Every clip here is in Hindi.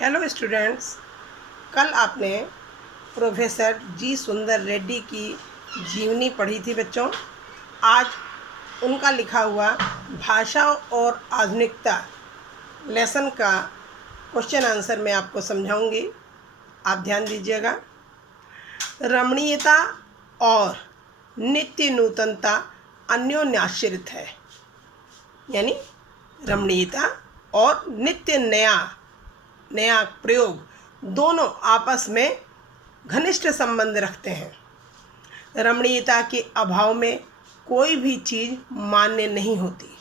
हेलो स्टूडेंट्स, कल आपने प्रोफेसर जी सुंदर रेड्डी की जीवनी पढ़ी थी बच्चों। आज उनका लिखा हुआ भाषा और आधुनिकता लेसन का क्वेश्चन आंसर मैं आपको समझाऊंगी। आप ध्यान दीजिएगा। रमणीयता और नित्य नूतनता अन्योन्याश्रित है, यानी रमणीयता और नित्य नया प्रयोग दोनों आपस में घनिष्ठ संबंध रखते हैं। रमणीयता के अभाव में कोई भी चीज़ मान्य नहीं होती।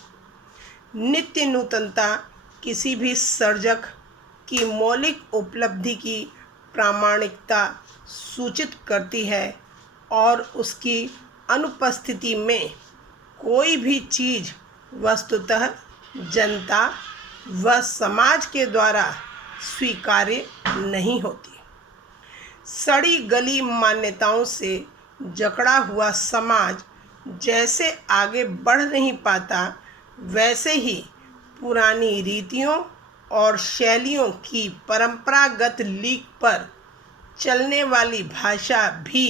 नित्य नूतनता किसी भी सर्जक की मौलिक उपलब्धि की प्रामाणिकता सूचित करती है और उसकी अनुपस्थिति में कोई भी चीज़ वस्तुतः जनता व समाज के द्वारा स्वीकार्य नहीं होती। सड़ी गली मान्यताओं से जकड़ा हुआ समाज जैसे आगे बढ़ नहीं पाता, वैसे ही पुरानी रीतियों और शैलियों की परंपरागत लीक पर चलने वाली भाषा भी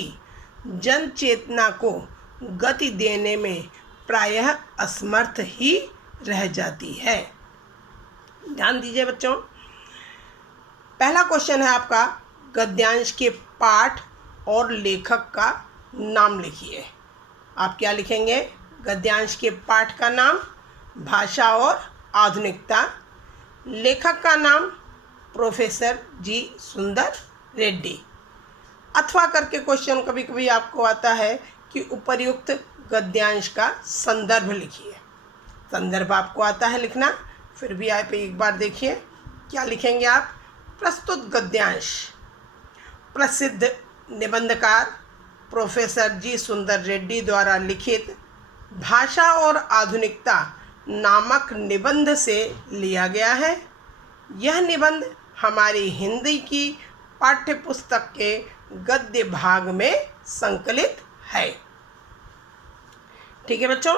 जन चेतना को गति देने में प्रायः असमर्थ ही रह जाती है। ध्यान दीजिए बच्चों। पहला क्वेश्चन है आपका, गद्यांश के पाठ और लेखक का नाम लिखिए। आप क्या लिखेंगे? गद्यांश के पाठ का नाम भाषा और आधुनिकता, लेखक का नाम प्रोफेसर जी सुंदर रेड्डी। अथवा करके क्वेश्चन कभी कभी आपको आता है कि उपर्युक्त गद्यांश का संदर्भ लिखिए। संदर्भ आपको आता है लिखना, फिर भी आप एक बार देखिए क्या लिखेंगे आप। प्रस्तुत गद्यांश प्रसिद्ध निबंधकार प्रोफेसर जी सुंदर रेड्डी द्वारा लिखित भाषा और आधुनिकता नामक निबंध से लिया गया है। यह निबंध हमारी हिंदी की पाठ्य पुस्तक के गद्य भाग में संकलित है। ठीक है बच्चों।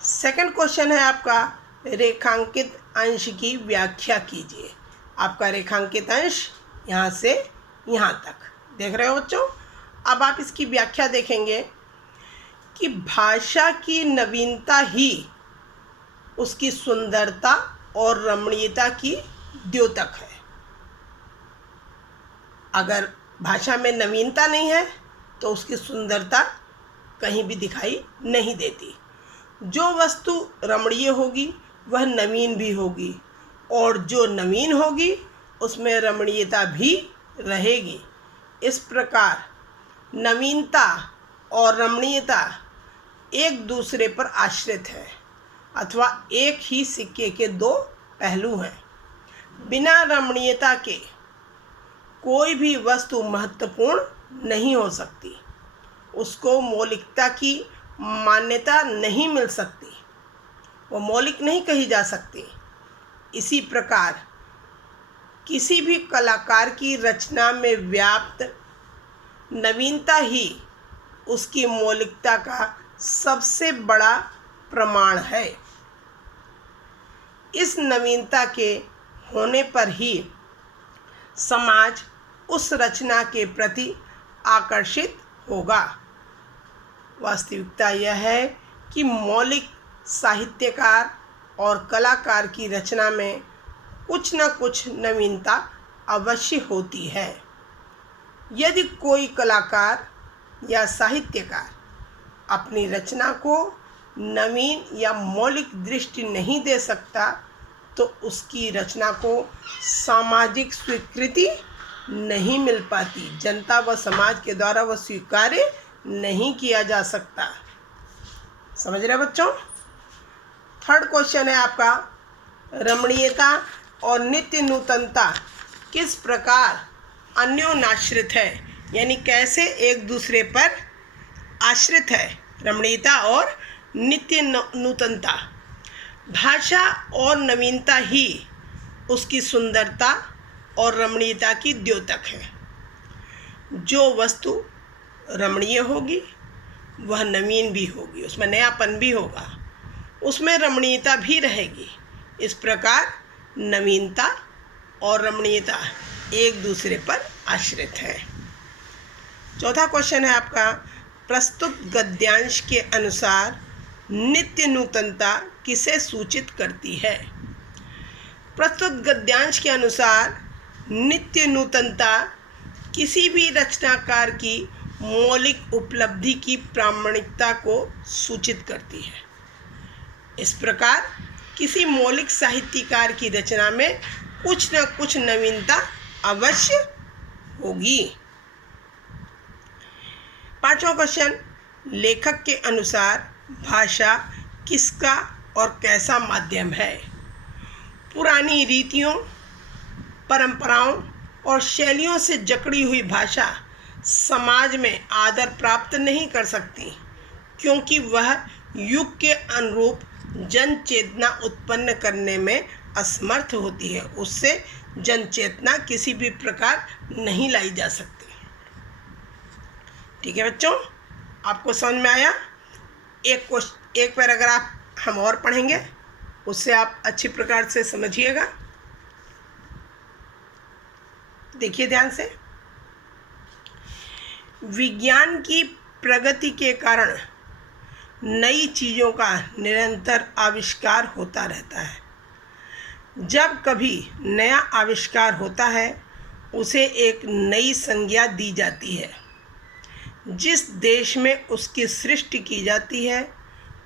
सेकंड क्वेश्चन है आपका, रेखांकित अंश की व्याख्या कीजिए। आपका रेखांकित अंश यहाँ से यहाँ तक देख रहे हो बच्चों। अब आप इसकी व्याख्या देखेंगे कि भाषा की नवीनता ही उसकी सुंदरता और रमणीयता की द्योतक है। अगर भाषा में नवीनता नहीं है तो उसकी सुंदरता कहीं भी दिखाई नहीं देती। जो वस्तु रमणीय होगी वह नवीन भी होगी, और जो नवीन होगी उसमें रमणीयता भी रहेगी। इस प्रकार नवीनता और रमणीयता एक दूसरे पर आश्रित है, अथवा एक ही सिक्के के दो पहलू हैं। बिना रमणीयता के कोई भी वस्तु महत्वपूर्ण नहीं हो सकती, उसको मौलिकता की मान्यता नहीं मिल सकती, वो मौलिक नहीं कही जा सकती। इसी प्रकार किसी भी कलाकार की रचना में व्याप्त नवीनता ही उसकी मौलिकता का सबसे बड़ा प्रमाण है। इस नवीनता के होने पर ही समाज उस रचना के प्रति आकर्षित होगा। वास्तविकता यह है कि मौलिक साहित्यकार और कलाकार की रचना में कुछ न कुछ नवीनता अवश्य होती है। यदि कोई कलाकार या साहित्यकार अपनी रचना को नवीन या मौलिक दृष्टि नहीं दे सकता, तो उसकी रचना को सामाजिक स्वीकृति नहीं मिल पाती। जनता व समाज के द्वारा वह स्वीकार्य नहीं किया जा सकता। समझ रहे बच्चों। थर्ड क्वेश्चन है आपका, रमणीयता और नित्य नूतनता किस प्रकार अन्योन्याश्रित है, यानी कैसे एक दूसरे पर आश्रित है रमणीयता और नित्य नूतनता। भाषा और नवीनता ही उसकी सुंदरता और रमणीयता की द्योतक है। जो वस्तु रमणीय होगी वह नवीन भी होगी, उसमें नयापन भी होगा, उसमें रमणीयता भी रहेगी। इस प्रकार नवीनता और रमणीयता एक दूसरे पर आश्रित हैं। चौथा क्वेश्चन है आपका, प्रस्तुत गद्यांश के अनुसार नित्य नूतनता किसे सूचित करती है? प्रस्तुत गद्यांश के अनुसार नित्य नूतनता किसी भी रचनाकार की मौलिक उपलब्धि की प्रामाणिकता को सूचित करती है। इस प्रकार किसी मौलिक साहित्यकार की रचना में कुछ न कुछ नवीनता अवश्य होगी। पांचवा क्वेश्चन, लेखक के अनुसार भाषा किसका और कैसा माध्यम है? पुरानी रीतियों, परंपराओं और शैलियों से जकड़ी हुई भाषा समाज में आदर प्राप्त नहीं कर सकती, क्योंकि वह युग के अनुरूप जन चेतना उत्पन्न करने में असमर्थ होती है। उससे जन चेतना किसी भी प्रकार नहीं लाई जा सकती। ठीक है बच्चों, आपको समझ में आया? एक पैराग्राफ हम और पढ़ेंगे, उससे आप अच्छी प्रकार से समझिएगा। देखिए ध्यान से। विज्ञान की प्रगति के कारण नई चीज़ों का निरंतर आविष्कार होता रहता है। जब कभी नया आविष्कार होता है, उसे एक नई संज्ञा दी जाती है। जिस देश में उसकी सृष्टि की जाती है,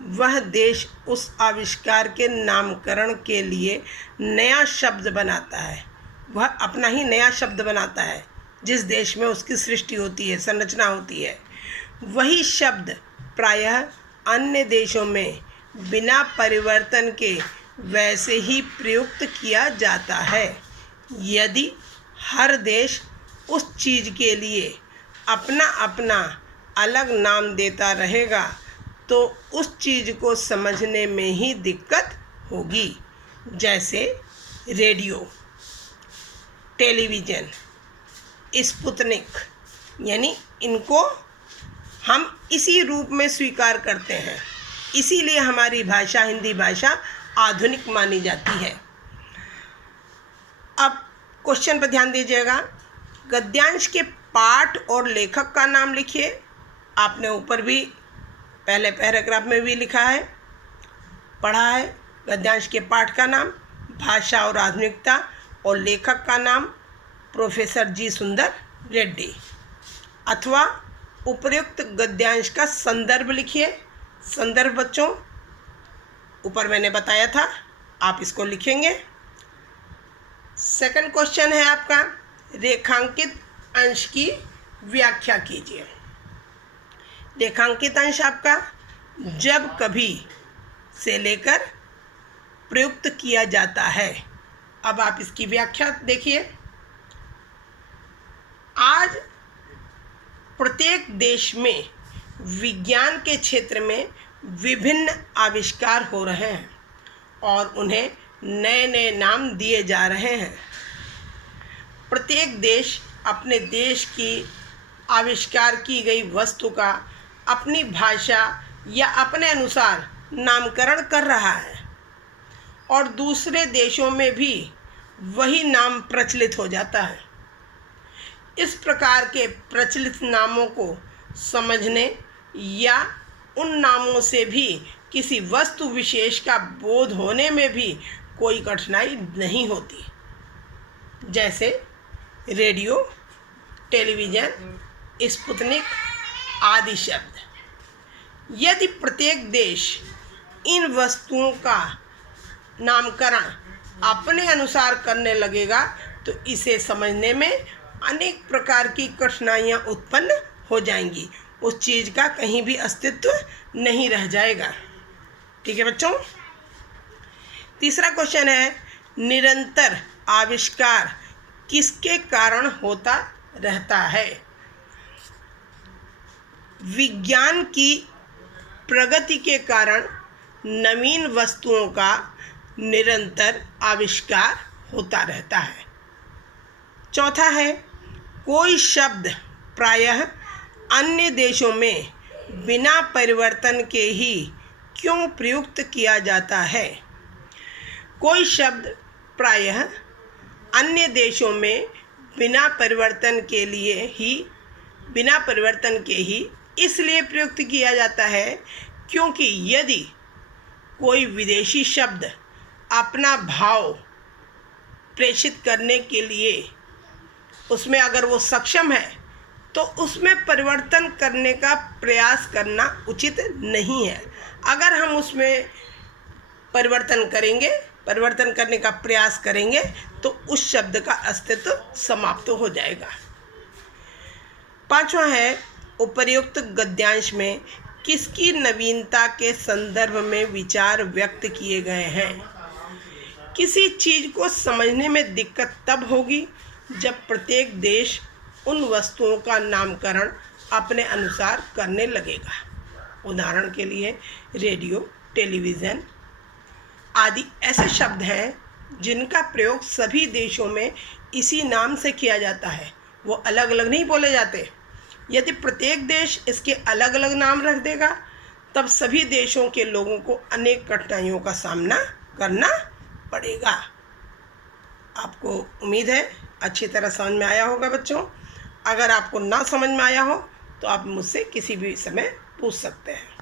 वह देश उस आविष्कार के नामकरण के लिए नया शब्द बनाता है। वह अपना ही नया शब्द बनाता है। जिस देश में उसकी सृष्टि होती है, संरचना होती है, वही शब्द प्रायः अन्य देशों में बिना परिवर्तन के वैसे ही प्रयुक्त किया जाता है। यदि हर देश उस चीज़ के लिए अपना अपना अलग नाम देता रहेगा, तो उस चीज़ को समझने में ही दिक्कत होगी। जैसे रेडियो, टेलीविज़न, स्पुतनिक, यानी इनको हम इसी रूप में स्वीकार करते हैं। इसीलिए हमारी भाषा, हिंदी भाषा, आधुनिक मानी जाती है। अब क्वेश्चन पर ध्यान दीजिएगा। गद्यांश के पाठ और लेखक का नाम लिखिए। आपने ऊपर भी पहले पैराग्राफ में भी लिखा है, पढ़ा है। गद्यांश के पाठ का नाम भाषा और आधुनिकता, और लेखक का नाम प्रोफेसर जी सुंदर रेड्डी। अथवा उपर्युक्त गद्यांश का संदर्भ लिखिए। संदर्भ बच्चों ऊपर मैंने बताया था, आप इसको लिखेंगे। सेकंड क्वेश्चन है आपका, रेखांकित अंश की व्याख्या कीजिए। रेखांकित अंश आपका जब कभी से लेकर प्रयुक्त किया जाता है। अब आप इसकी व्याख्या देखिए। आज प्रत्येक देश में विज्ञान के क्षेत्र में विभिन्न आविष्कार हो रहे हैं और उन्हें नए नए नाम दिए जा रहे हैं। प्रत्येक देश अपने देश की आविष्कार की गई वस्तु का अपनी भाषा या अपने अनुसार नामकरण कर रहा है, और दूसरे देशों में भी वही नाम प्रचलित हो जाता है। इस प्रकार के प्रचलित नामों को समझने या उन नामों से भी किसी वस्तु विशेष का बोध होने में भी कोई कठिनाई नहीं होती। जैसे रेडियो, टेलीविज़न, स्पुतनिक आदि शब्द। यदि प्रत्येक देश इन वस्तुओं का नामकरण अपने अनुसार करने लगेगा, तो इसे समझने में अनेक प्रकार की कठिनाइयाँ उत्पन्न हो जाएंगी। उस चीज़ का कहीं भी अस्तित्व नहीं रह जाएगा। ठीक है बच्चों। तीसरा क्वेश्चन है, निरंतर आविष्कार किसके कारण होता रहता है? विज्ञान की प्रगति के कारण नवीन वस्तुओं का निरंतर आविष्कार होता रहता है। चौथा है, कोई शब्द प्रायः अन्य देशों में बिना परिवर्तन के ही क्यों प्रयुक्त किया जाता है? कोई शब्द प्रायः अन्य देशों में बिना परिवर्तन के ही इसलिए प्रयुक्त किया जाता है क्योंकि यदि कोई विदेशी शब्द अपना भाव प्रेषित करने के लिए उसमें अगर वो सक्षम है तो उसमें परिवर्तन करने का प्रयास करना उचित नहीं है। अगर हम उसमें परिवर्तन करने का प्रयास करेंगे तो उस शब्द का अस्तित्व समाप्त हो जाएगा। 5वां है, उपर्युक्त गद्यांश में किसकी नवीनता के संदर्भ में विचार व्यक्त किए गए हैं। किसी चीज को समझने में दिक्कत तब होगी जब प्रत्येक देश उन वस्तुओं का नामकरण अपने अनुसार करने लगेगा। उदाहरण के लिए रेडियो, टेलीविज़न आदि ऐसे शब्द हैं जिनका प्रयोग सभी देशों में इसी नाम से किया जाता है, वो अलग अलग नहीं बोले जाते। यदि प्रत्येक देश इसके अलग अलग नाम रख देगा तब सभी देशों के लोगों को अनेक कठिनाइयों का सामना करना पड़ेगा। आपको उम्मीद है अच्छी तरह समझ में आया होगा बच्चों। अगर आपको ना समझ में आया हो तो आप मुझसे किसी भी समय पूछ सकते हैं।